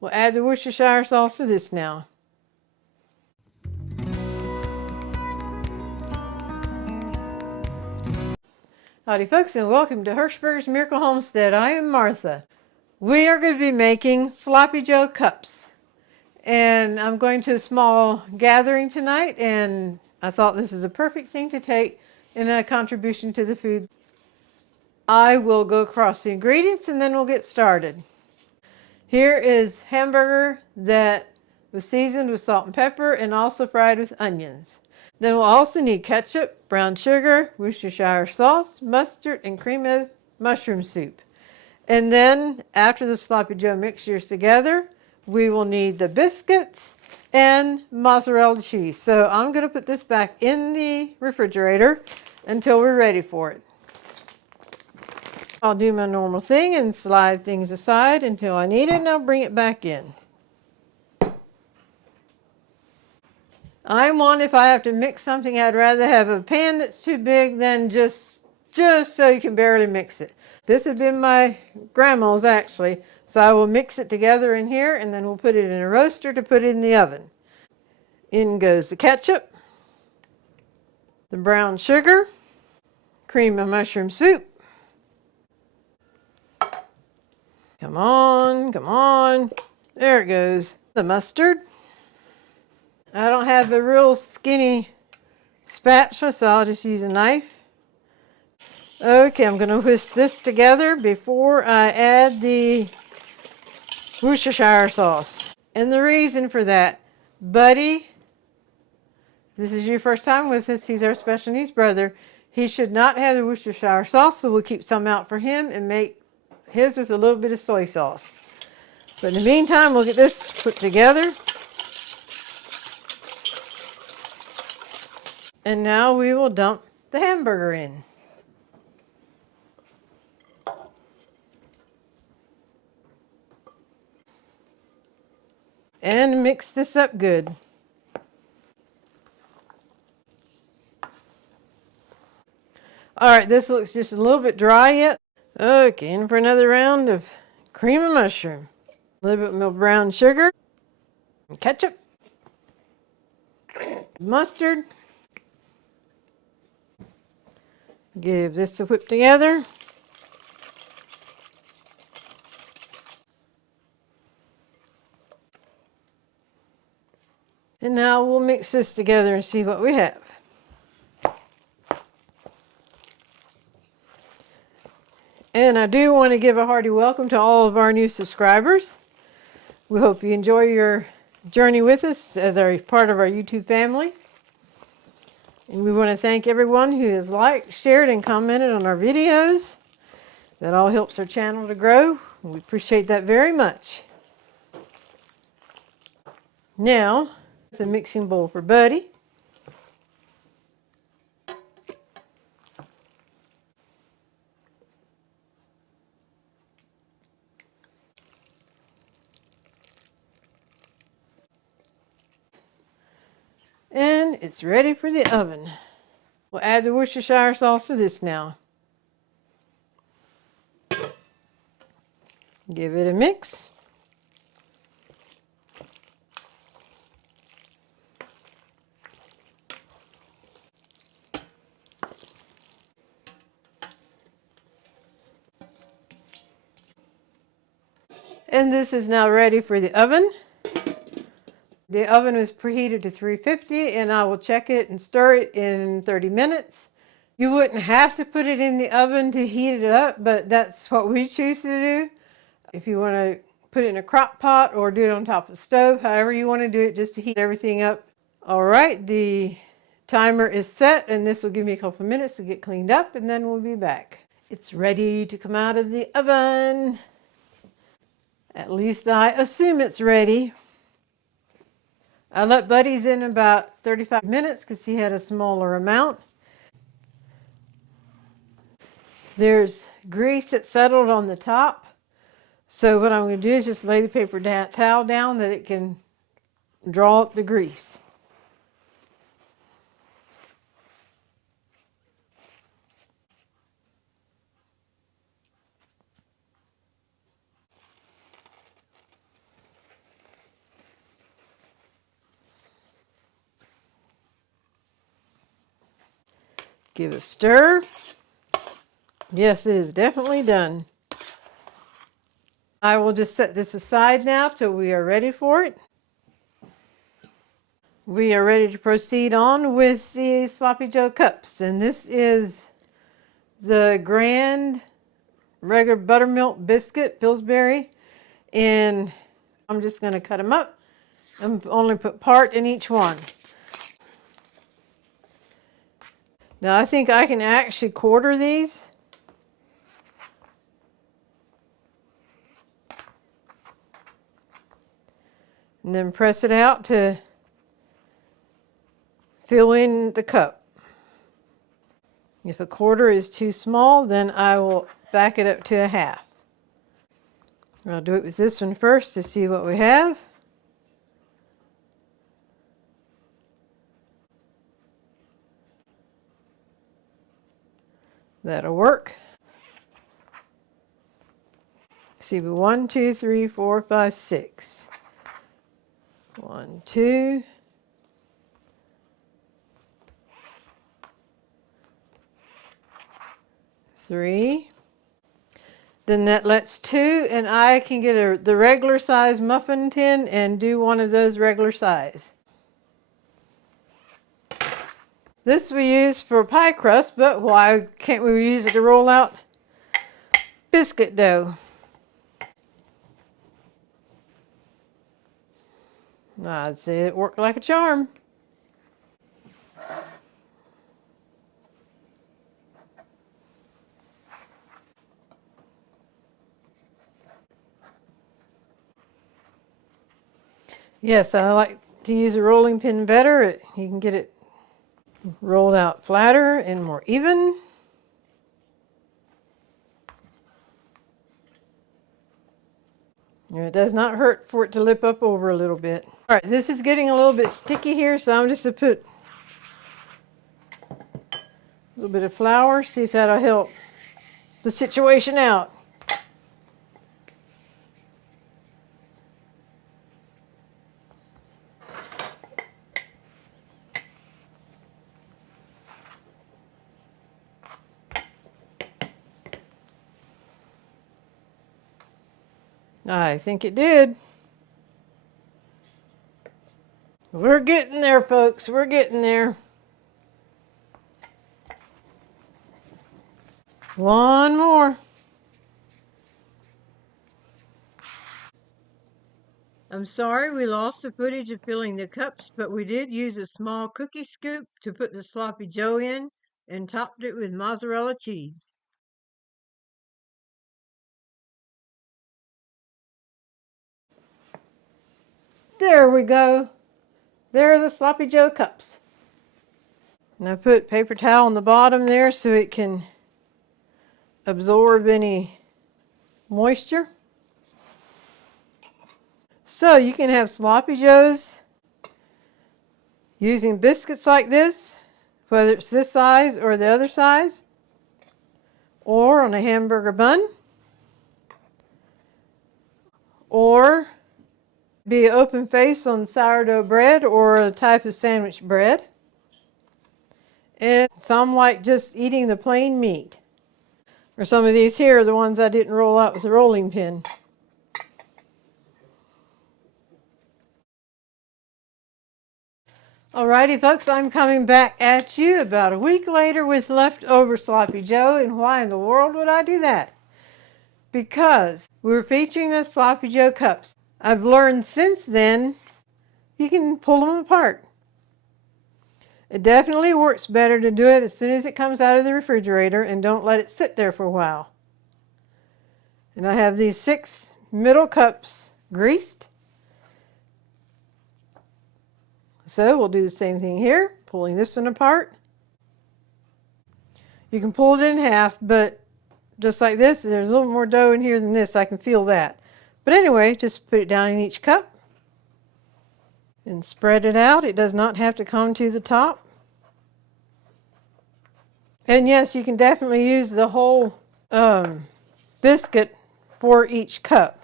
We'll add the Worcestershire sauce to this now. Howdy folks, and welcome to Hirschberger's Miracle Homestead. I am Martha. We are going to be making Sloppy Joe cups. And I'm going to a small gathering tonight, and I thought this is a perfect thing to take in a contribution to the food. I will go across the ingredients and then we'll get started. Here is hamburger that was seasoned with salt and pepper and also fried with onions. Then we'll also need ketchup, brown sugar, Worcestershire sauce, mustard, and cream of mushroom soup. And then after the Sloppy Joe mixture is together, we will need the biscuits and mozzarella cheese. So I'm going to put this back in the refrigerator until we're ready for it. I'll do my normal thing and slide things aside until I need it, and I'll bring it back in. I'm one, if I have to mix something, I'd rather have a pan that's too big than just so you can barely mix it. This has been my grandma's actually, so I will mix it together in here and then we'll put it in a roaster to put it in the oven. In goes the ketchup, the brown sugar, cream of mushroom soup. Come on, come on. There it goes. The mustard. I don't have a real skinny spatula, so I'll just use a knife. Okay, I'm going to whisk this together before I add the Worcestershire sauce. And the reason for that, Buddy, this is your first time with us, he's our special needs brother. He should not have the Worcestershire sauce, so we'll keep some out for him and make his with a little bit of soy sauce. But in the meantime, we'll get this put together. And now we will dump the hamburger in. And mix this up good. All right, this looks just a little bit dry yet. Okay, in for another round of cream of mushroom. A little bit more brown sugar, ketchup, mustard. Give this a whip together. And now we'll mix this together and see what we have. And I do want to give a hearty welcome to all of our new subscribers. We hope you enjoy your journey with us as part of our YouTube family. And we want to thank everyone who has liked, shared, and commented on our videos. That all helps our channel to grow. We appreciate that very much. Now, it's a mixing bowl for Buddy. And it's ready for the oven. We'll add the Worcestershire sauce to this now. Give it a mix. And this is now ready for the oven. The oven was preheated to 350, and I will check it and stir it in 30 minutes. You wouldn't have to put it in the oven to heat it up, but that's what we choose to do. If you want to put it in a crock pot or do it on top of the stove, however you want to do it, just to heat everything up. All right, the timer is set, and this will give me a couple of minutes to get cleaned up, and then we'll be back. It's ready to come out of the oven. At least I assume it's ready. I let Buddy's in about 35 minutes because he had a smaller amount. There's grease that settled on the top. So what I'm going to do is just lay the paper towel down that it can draw up the grease. Give it a stir. Yes, it is definitely done. I will just set this aside now till we are ready for it. We are ready to proceed on with the Sloppy Joe cups. And this is the Grand regular buttermilk biscuit, Pillsbury. And I'm just going to cut them up and only put part in each one. Now I think I can actually quarter these. And then press it out to fill in the cup. If a quarter is too small, then I will back it up to a half. I'll do it with this one first to see what we have. That'll work. See, 1, 2, 3, 4, 5, 6. 1, 2. 3. Then that lets 2, and I can get the regular size muffin tin and do one of those regular size. This we use for pie crust, but why can't we use it to roll out biscuit dough? I'd say it worked like a charm. Yes, I like to use a rolling pin better. You can get it rolled out flatter and more even. And it does not hurt for it to lip up over a little bit. All right, this is getting a little bit sticky here, so I'm just going to put a little bit of flour, see if that'll help the situation out. I think it did. We're getting there, folks. We're getting there. One more. I'm sorry we lost the footage of filling the cups, but we did use a small cookie scoop to put the Sloppy Joe in and topped it with mozzarella cheese. There we go. There are the Sloppy Joe cups. And I put paper towel on the bottom there so it can absorb any moisture. So you can have Sloppy Joes using biscuits like this, whether it's this size or the other size, or on a hamburger bun, or be an open face on sourdough bread or a type of sandwich bread. And some like just eating the plain meat. Or some of these here are the ones I didn't roll out with a rolling pin. Alrighty folks, I'm coming back at you about a week later with leftover Sloppy Joe. And why in the world would I do that? Because we're featuring the Sloppy Joe cups. I've learned since then you can pull them apart. It definitely works better to do it as soon as it comes out of the refrigerator and don't let it sit there for a while. And I have these 6 middle cups greased. So we'll do the same thing here, pulling this one apart. You can pull it in half, but just like this, there's a little more dough in here than this. I can feel that. But anyway, just put it down in each cup and spread it out. It does not have to come to the top. And yes, you can definitely use the whole biscuit for each cup.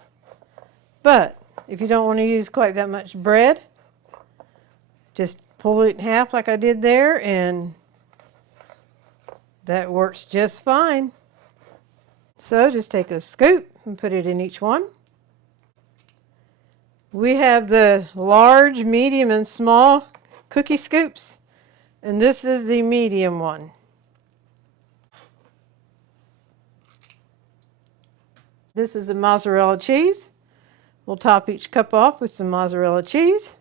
But if you don't want to use quite that much bread, just pull it in half like I did there and That works just fine. So just take a scoop and put it in each one. We have the large, medium, and small cookie scoops, and this is the medium one. This is the mozzarella cheese. We'll top each cup off with some mozzarella cheese.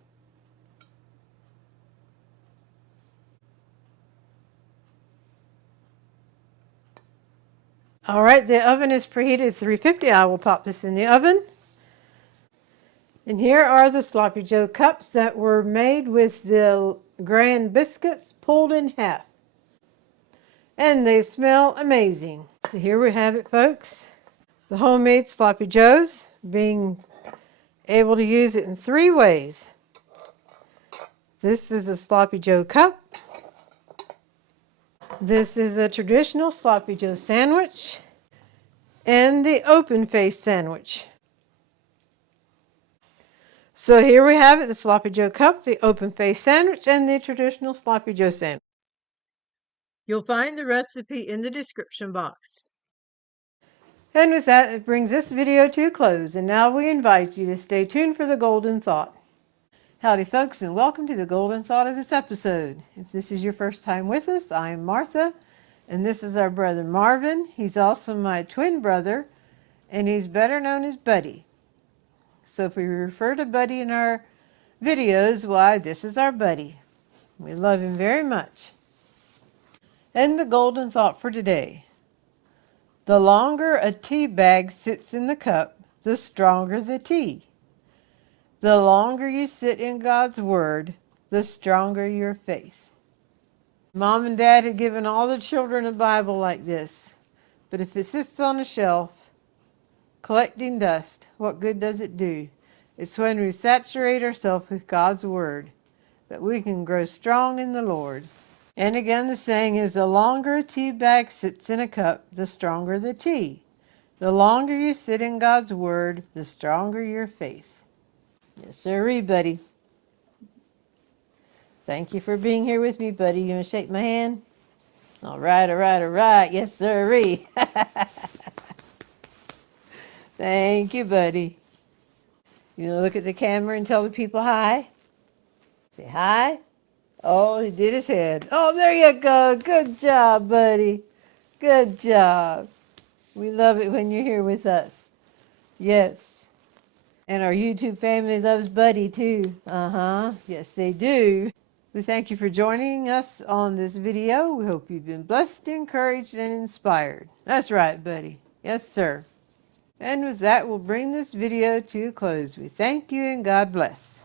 All right, the oven is preheated at 350. I will pop this in the oven. And here are the Sloppy Joe cups that were made with the grand biscuits pulled in half. And they smell amazing. So here we have it, folks. The homemade Sloppy Joes, being able to use it in 3 ways. This is a Sloppy Joe cup. This is a traditional Sloppy Joe sandwich. And the open face sandwich. So here we have it, the Sloppy Joe cup, the open face sandwich, and the traditional Sloppy Joe sandwich. You'll find the recipe in the description box. And with that, it brings this video to a close, and now we invite you to stay tuned for the Golden Thought. Howdy folks, and welcome to the Golden Thought of this episode. If this is your first time with us, I am Martha, and this is our brother Marvin. He's also my twin brother, and he's better known as Buddy. So if we refer to Buddy in our videos, why, this is our Buddy. We love him very much. And the golden thought for today. The longer a tea bag sits in the cup, the stronger the tea. The longer you sit in God's Word, the stronger your faith. Mom and Dad had given all the children a Bible like this, but if it sits on a shelf, collecting dust, what good does it do? It's when we saturate ourselves with God's Word that we can grow strong in the Lord. And again, the saying is, the longer a tea bag sits in a cup, the stronger the tea. The longer you sit in God's Word, the stronger your faith. Yes, sirree, Buddy. Thank you for being here with me, Buddy. You want to shake my hand? All right, all right, all right. Yes, sirree. Thank you, Buddy. You know, look at the camera and tell the people hi. Say hi. Oh, he did his head. Oh, there you go. Good job, Buddy. Good job. We love it when you're here with us. Yes. And our YouTube family loves Buddy too. Yes, they do. We thank you for joining us on this video. We hope you've been blessed, encouraged, and inspired. That's right, Buddy. Yes, sir. And with that, we'll bring this video to a close. We thank you and God bless.